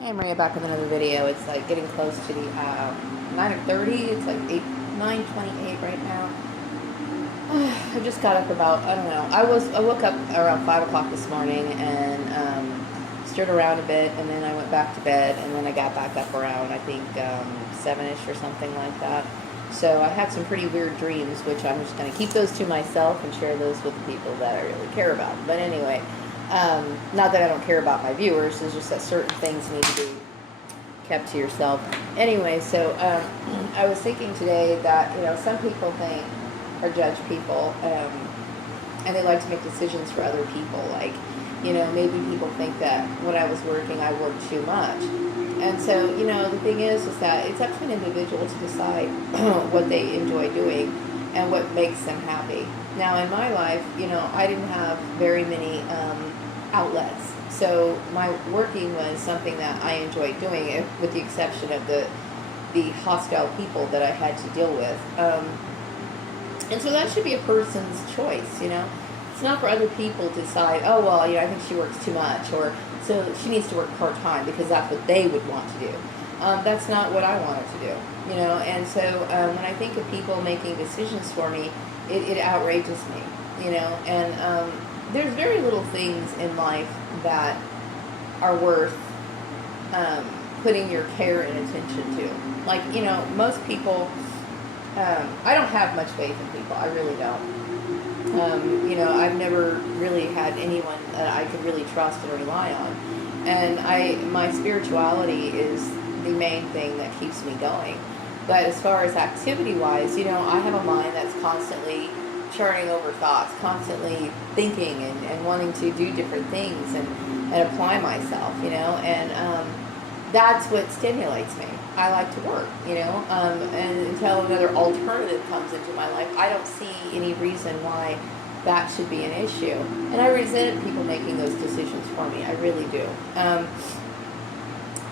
Hey Maria, back with another video. It's like getting close to the 9:30. It's like 9:28 right now. I just got up about, I don't know. I woke up around 5 o'clock this morning and stirred around a bit, and then I went back to bed, and then I got back up around, I think, 7ish or something like that. So I had some pretty weird dreams, which I'm just going to keep those to myself and share those with the people that I really care about. But anyway, not that I don't care about my viewers, it's just that certain things need to be kept to yourself. Anyway, so I was thinking today that, some people think or judge people, and they like to make decisions for other people. Like, maybe people think that when I was working, I worked too much. And so, the thing is that it's up to an individual to decide what they enjoy doing and what makes them happy. Now, in my life, I didn't have very many outlets. So my working was something that I enjoyed doing, with the exception of the hostile people that I had to deal with. And so that should be a person's choice. It's not for other people to decide, oh, well, I think she works too much, or so she needs to work part-time because that's what they would want to do. That's not what I wanted to do, And so when I think of people making decisions for me, it outrages me, And there's very little things in life that are worth putting your care and attention to. Like, most people, I don't have much faith in people. I really don't. I've never really had anyone that I could really trust and rely on. And my spirituality is the main thing that keeps me going. But as far as activity-wise, I have a mind that's constantly churning over thoughts, constantly thinking and wanting to do different things and apply myself, and that's what stimulates me. I like to work, and until another alternative comes into my life, I don't see any reason why that should be an issue. And I resent people making those decisions for me. I really do.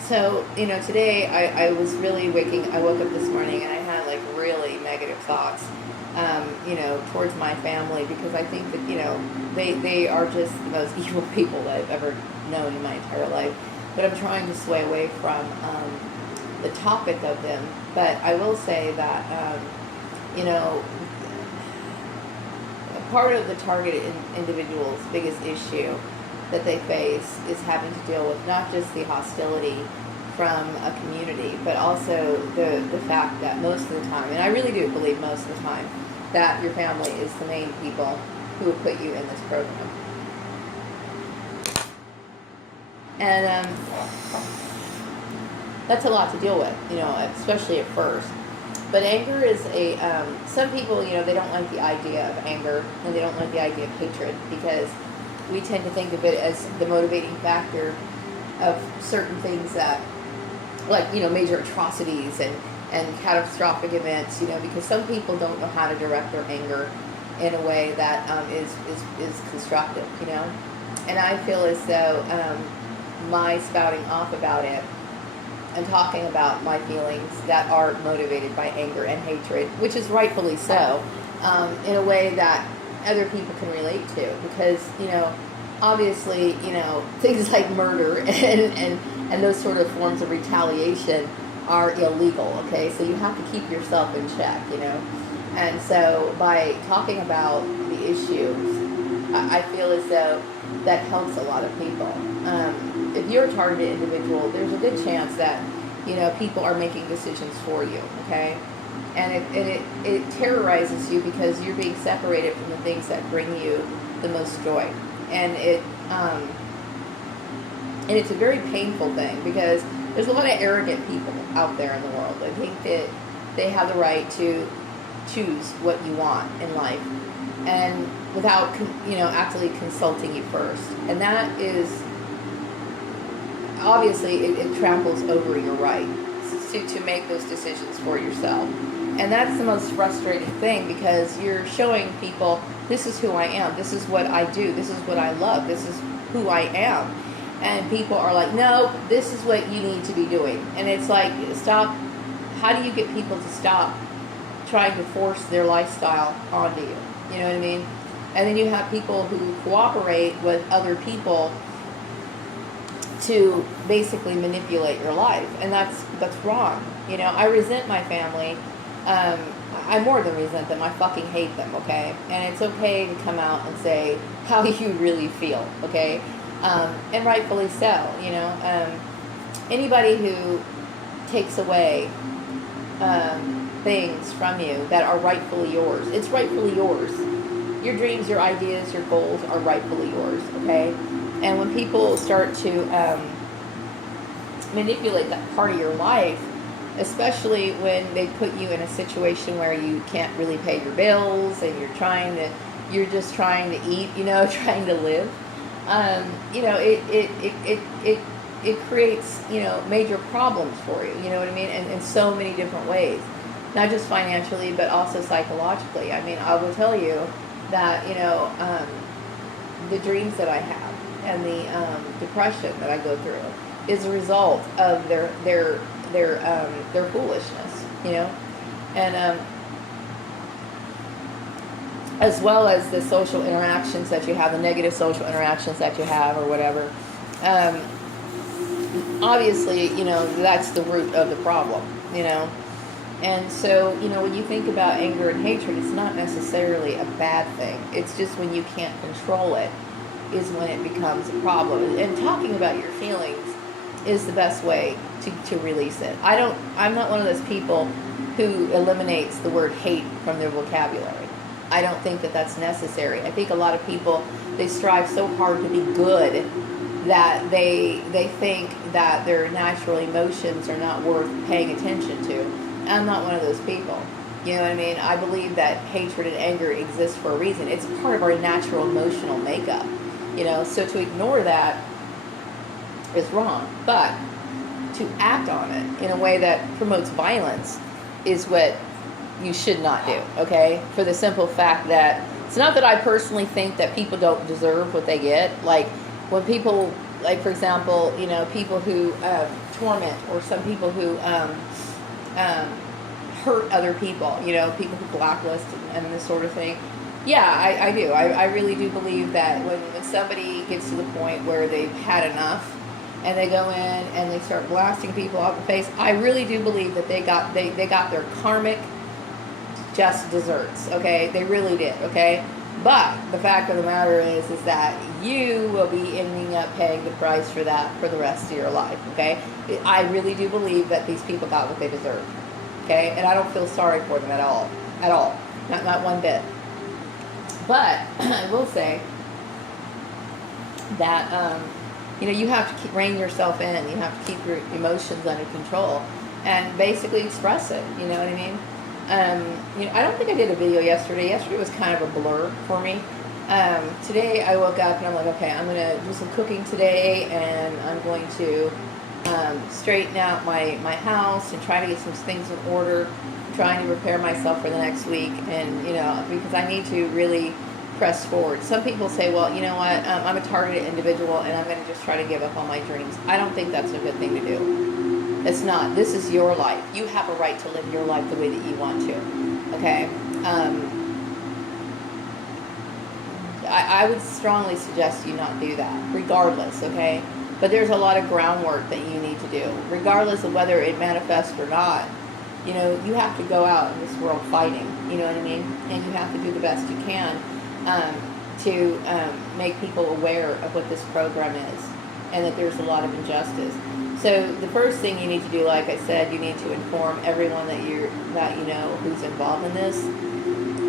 So, today I was really I woke up this morning and I had like really negative thoughts, towards my family, because I think that, they are just the most evil people that I've ever known in my entire life. But I'm trying to sway away from the topic of them. But I will say that, part of the targeted individual's biggest issue that they face is having to deal with not just the hostility from a community, but also the fact that most of the time, and I really do believe most of the time, that your family is the main people who would put you in this program. And that's a lot to deal with, especially at first. But anger is some people, they don't like the idea of anger, and they don't like the idea of hatred, because we tend to think of it as the motivating factor of certain things that, like, major atrocities and catastrophic events, because some people don't know how to direct their anger in a way that is constructive, And I feel as though my spouting off about it and talking about my feelings that are motivated by anger and hatred, which is rightfully so, in a way that other people can relate to, because, obviously, things like murder and those sort of forms of retaliation are illegal, okay? So you have to keep yourself in check, And so by talking about the issues, I feel as though that helps a lot of people. If you're a targeted individual, there's a good chance that, people are making decisions for you, okay? And it terrorizes you because you're being separated from the things that bring you the most joy. And it's a very painful thing, because there's a lot of arrogant people out there in the world. I think that they have the right to choose what you want in life, and without actually consulting you first. And that is, obviously, it tramples over your right to make those decisions for yourself. And that's the most frustrating thing, because you're showing people, this is who I am, this is what I do, this is what I love, this is who I am. And people are like, no, this is what you need to be doing. And it's like, stop. How do you get people to stop trying to force their lifestyle onto you? You know what I mean? And then you have people who cooperate with other people to basically manipulate your life, and that's wrong. I resent my family. I more than resent them. I fucking hate them. Okay, and it's okay to come out and say how you really feel. Okay, and rightfully so. Anybody who takes away things from you that are rightfully yours, it's rightfully yours. Your dreams, your ideas, your goals are rightfully yours. Okay. And when people start to manipulate that part of your life, especially when they put you in a situation where you can't really pay your bills and you're just trying to eat, trying to live, it creates, major problems for you. You know what I mean? And in so many different ways, not just financially, but also psychologically. I mean, I will tell you that, the dreams that I have, and the depression that I go through is a result of their foolishness, and as well as the social interactions that you have, the negative social interactions that you have, or whatever. Obviously, that's the root of the problem, And so, when you think about anger and hatred, it's not necessarily a bad thing. It's just when you can't control it is when it becomes a problem. And talking about your feelings is the best way to release it. I'm not one of those people who eliminates the word hate from their vocabulary. I don't think that that's necessary. I think a lot of people, they strive so hard to be good that they think that their natural emotions are not worth paying attention to. I'm not one of those people. You know what I mean? I believe that hatred and anger exists for a reason. It's part of our natural emotional makeup. So to ignore that is wrong. But to act on it in a way that promotes violence is what you should not do, okay? For the simple fact that it's not that I personally think that people don't deserve what they get. Like, when people, like, for example, people who torment, or some people who hurt other people, people who blacklist and this sort of thing. Yeah, I do. I really do believe that when somebody gets to the point where they've had enough and they go in and they start blasting people off the face, I really do believe that they got their karmic just desserts, okay? They really did, okay? But the fact of the matter is that you will be ending up paying the price for that for the rest of your life, okay? I really do believe that these people got what they deserved, okay? And I don't feel sorry for them at all, not one bit. But I will say that, you have to rein yourself in. You have to keep your emotions under control and basically express it. You know what I mean? I don't think I did a video yesterday. Yesterday was kind of a blur for me. Today I woke up and I'm like, okay, I'm going to do some cooking today, and I'm going to straighten out my house and try to get some things in order, trying to prepare myself for the next week, and because I need to really press forward. Some people say, well, you know what, I'm a targeted individual and I'm going to just try to give up on my dreams. I don't think that's a good thing to do. It's not. This is your life. You have a right to live your life the way that you want to, okay? I would strongly suggest you not do that, regardless, okay? But there's a lot of groundwork that you need to do, regardless of whether it manifests or not. You have to go out in this world fighting, you know what I mean? And you have to do the best you can to make people aware of what this program is, and that there's a lot of injustice. So the first thing you need to do, like I said, you need to inform everyone that you know who's involved in this,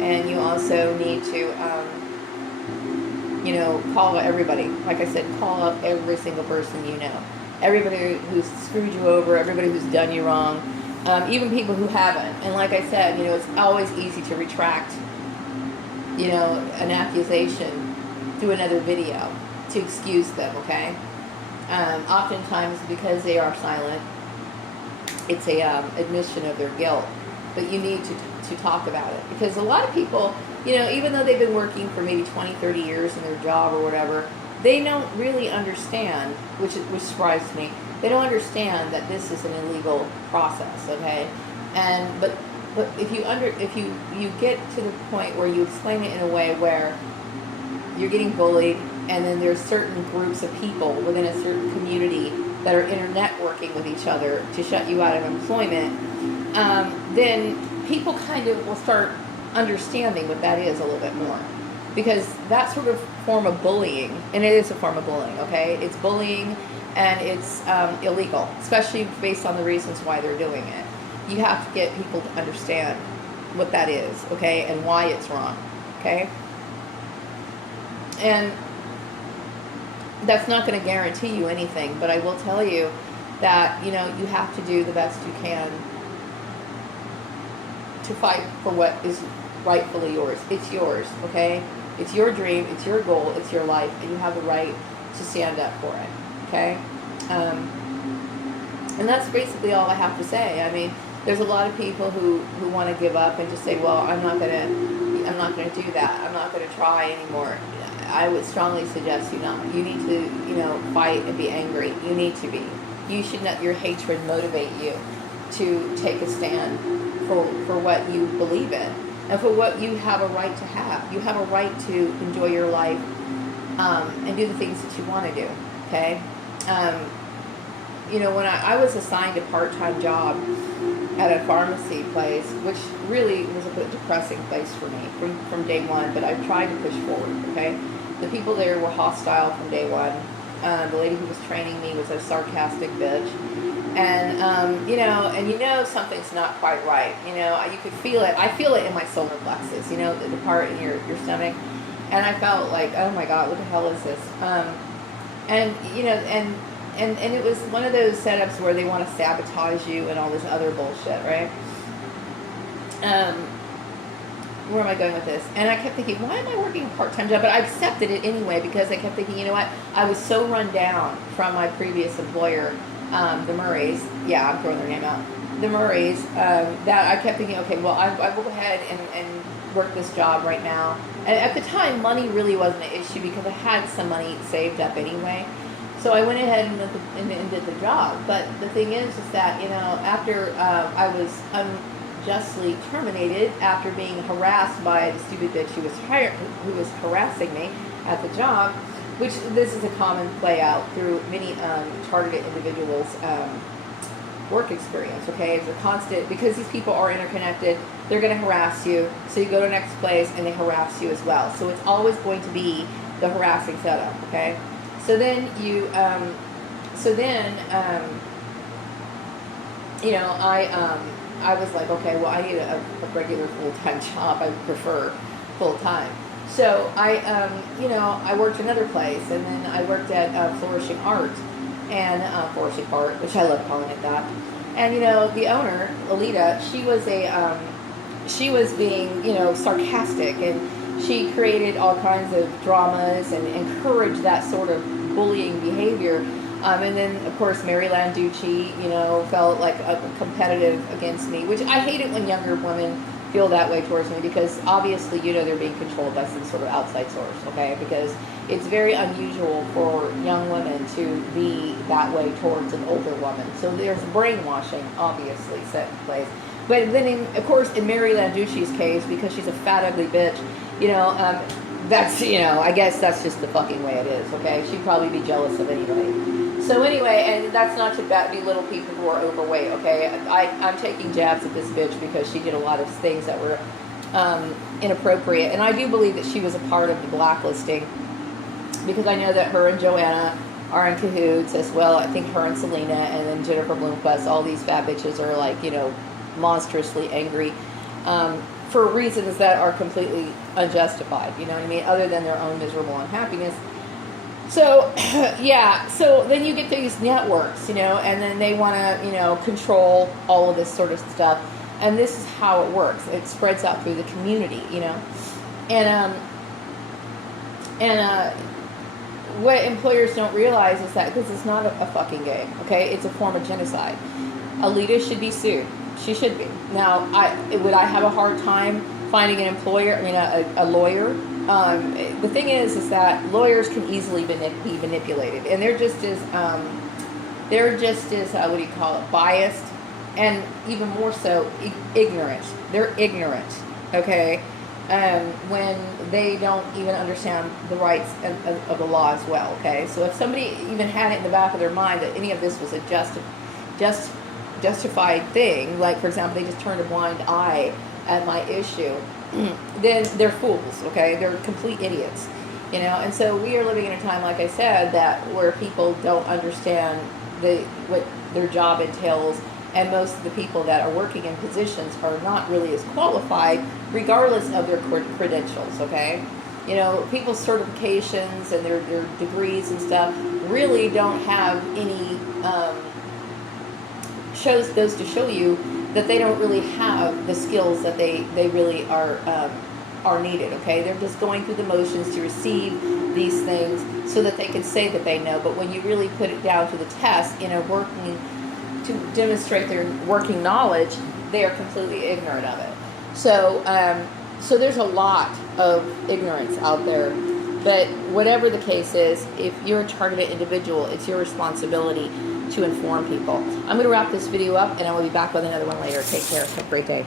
and you also need to call everybody. Like I said, call up every single person you know, everybody who's screwed you over, everybody who's done you wrong, even people who haven't. And like I said, it's always easy to retract, an accusation through another video to excuse them, okay? Oftentimes, because they are silent, it's a admission of their guilt. But you need to talk about it, because a lot of people, even though they've been working for maybe 20, 30 years in their job or whatever, they don't really understand, which surprised me. They don't understand that this is an illegal process, okay? But if you get to the point where you explain it in a way where you're getting bullied, and then there's certain groups of people within a certain community that are internet-working with each other to shut you out of employment, then people kind of will start understanding what that is a little bit more. Because that sort of form of bullying, and it is a form of bullying, okay? It's bullying, and it's illegal, especially based on the reasons why they're doing it. You have to get people to understand what that is, okay, and why it's wrong, okay? And that's not going to guarantee you anything, but I will tell you that, you have to do the best you can to fight for what is rightfully yours. It's yours, okay? It's your dream, it's your goal, it's your life, and you have the right to stand up for it, okay? And that's basically all I have to say. I mean, there's a lot of people who want to give up and just say, well, I'm not gonna do that. I'm not gonna try anymore. I would strongly suggest you not. You need to, fight and be angry. You need to be. You should let your hatred motivate you to take a stand for what you believe in and for what you have a right to have. You have a right to enjoy your life and do the things that you want to do, okay? When I was assigned a part-time job at a pharmacy place, which really was a bit depressing place for me from day one, but I tried to push forward, okay? The people there were hostile from day one. The lady who was training me was a sarcastic bitch. And, something's not quite right. You could feel it. I feel it in my solar plexus, the part in your stomach. And I felt like, oh my God, what the hell is this? And it was one of those setups where they want to sabotage you and all this other bullshit, right? Where am I going with this? And I kept thinking, why am I working a part-time job? But I accepted it anyway because I kept thinking, you know what? I was so run down from my previous employer, the Murrays. Yeah, I'm throwing their name out. The Murrays, that I kept thinking, okay, well, I will go ahead and work this job right now. And at the time, money really wasn't an issue because I had some money saved up anyway. So I went ahead and did the job. But the thing is that, after I was unjustly terminated after being harassed by the stupid bitch who was harassing me at the job, which this is a common play out through many targeted individuals' work experience, okay? It's a constant, because these people are interconnected, they're going to harass you. So you go to the next place and they harass you as well. So it's always going to be the harassing setup, okay? So then I was like, okay, well, I need a regular full-time job. I prefer full-time. So I worked another place, and then I worked at Flourishing Art, which I love calling it that. And the owner, Alita, she was being sarcastic, and she created all kinds of dramas and encouraged that sort of bullying behavior. And then, of course, Mary Landucci, felt like a competitive against me, which I hate it when younger women feel that way towards me, because obviously, they're being controlled by some sort of outside source, okay? Because it's very unusual for young women to be that way towards an older woman. So there's brainwashing, obviously, set in place. But then, of course, in Mary Landucci's case, because she's a fat, ugly bitch, that's, I guess that's just the fucking way it is, okay? She'd probably be jealous of anybody. So anyway, and that's not to belittle people who are overweight, okay? I'm taking jabs at this bitch because she did a lot of things that were inappropriate. And I do believe that she was a part of the blacklisting, because I know that her and Joanna are in cahoots as well. I think her and Selena and then Jennifer Bloomquist, all these fat bitches are like, monstrously angry for reasons that are completely unjustified, you know what I mean? Other than their own miserable unhappiness. So, yeah, so then you get these networks, and then they want to, control all of this sort of stuff. And this is how it works. It spreads out through the community, And what employers don't realize is that this is not a fucking game, okay? It's a form of genocide. Alita should be sued. She should be. Now, would I have a hard time finding an employer, a lawyer? The thing is that lawyers can easily be manipulated, and they're just as what do you call it, biased, and even more so ignorant. They're ignorant, okay? when they don't even understand the rights of the law as well. Okay, so if somebody even had it in the back of their mind that any of this was a justified thing, like for example, they just turned a blind eye at my issue, then they're fools. Okay, they're complete idiots. You know, and so we are living in a time, like I said, that where people don't understand what their job entails, and most of the people that are working in positions are not really as qualified, regardless of their credentials. Okay, you know, people's certifications and their degrees and stuff really don't have any goes to show you that they don't really have the skills that they really are needed. Okay, they're just going through the motions to receive these things so that they can say that they know. But when you really put it down to the test in a working to demonstrate their working knowledge, they are completely ignorant of it. So so there's a lot of ignorance out there. But whatever the case is, if you're a targeted individual, it's your responsibility to inform people. I'm going to wrap this video up, and I will be back with another one later. Take care. Have a great day.